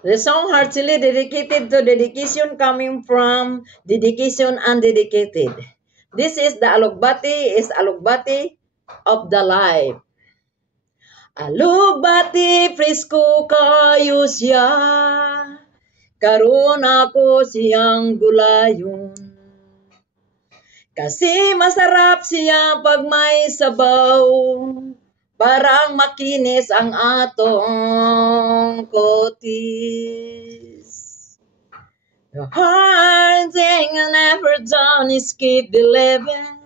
The song heartily dedicated to dedication coming from dedication undedicated. This is the alugbati of the life. Alugbati presko kayo siya, karon ako siyang gulayon. Kasi masarap siya pag may sabaw, parang makinis ang atong kotis. The hard thing I never done is keep believing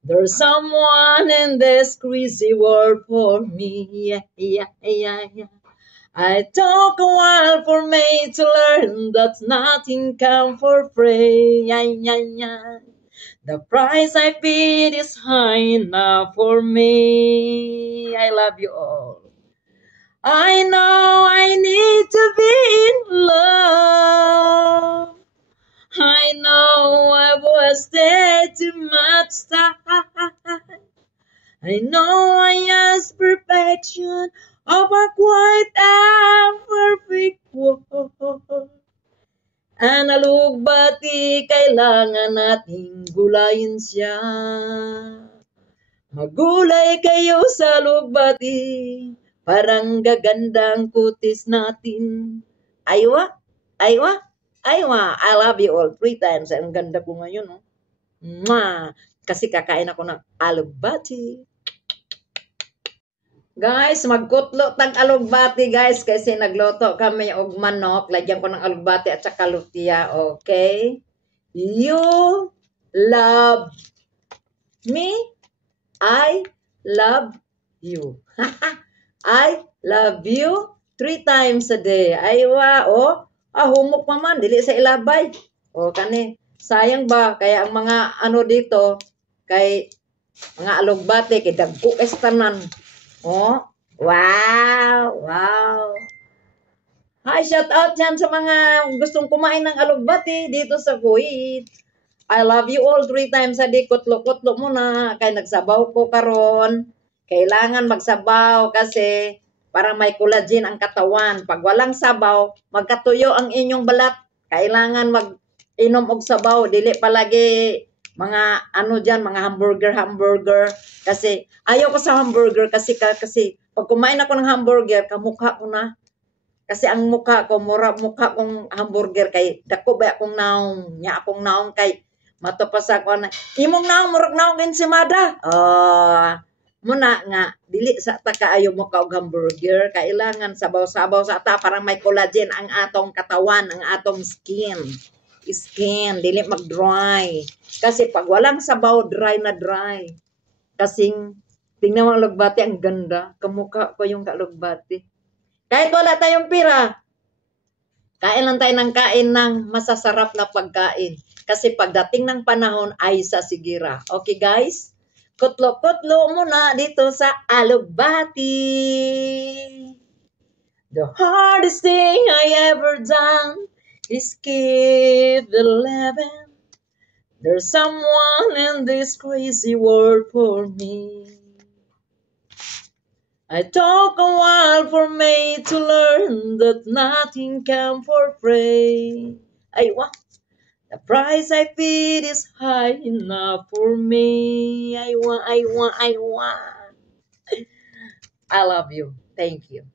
there's someone in this crazy world for me. Yeah, yeah, yeah, yeah. I took a while for me to learn that nothing comes for free. Yeah, yeah, yeah. The price I paid is high enough for me. I love you all. I know I need to be in love. I know I've wasted too much time. I know I ask perfection of a quite imperfect world. Ang alugbati, kailangan nating gulayin siya. Magulay kayo sa alugbati, parang gagandang kutis natin. Aywa, aywa, aywa. I love you all 3 times. Ang ganda ko ngayon, no? Mwah! Kasi kakain ako ng alugbati. Guys, magkutlo tag alugbati guys kasi nagluto kami og manok. Lagyan ko ng alugbati at saka lutia, okay? You love me, I love you. I love you 3 times a day. Aywa, oh. Humok pa man, dili sa ilabay. Kani, sayang ba? Kaya ang mga ano dito, kay mga alugbati, kay dagko estanan. Oh, wow, wow. Hi, shout out dyan sa mga gustong kumain ng alugbati dito sa Kuwait. I love you all 3 times a day. Kutlo-kutlo muna. Kaya nagsabaw ko karon. Kailangan magsabaw kasi para may collagen ang katawan. Pag walang sabaw, magkatuyo ang inyong balat. Kailangan mag-inom og sabaw. Dili palagi mga ano dyan, mga hamburger. Kasi ayaw ko sa hamburger kasi pag kumain ako ng hamburger, kamukha ko na. Kasi ang mukha ko, mukha kong hamburger kay dako ba akong naong, nya akong naong kay matupas ako na, imong naong, murag naong ensimada. Muna nga, dili sa ta kaayo mo ka og hamburger, kailangan sabaw-sabaw sa ta para may collagen ang atong katawan, ang atong skin, dili mag-dry. Kasi pag walang sabaw, dry na dry. Kasing, tingnan mo ang alugbati, ang ganda. Kamukha ko yung alugbati. Kahit wala tayong pira, kain lang tayo ng kain ng masasarap na pagkain. Kasi pagdating ng panahon ay sasigira. Okay guys? Kutlo-kutlo muna dito sa alugbati. The hardest thing I ever done is keep the living. There's someone in this crazy world for me. I took a while for me to learn that nothing comes for free. Aywa. The price I paid is high enough for me. Aywa. I love you. Thank you.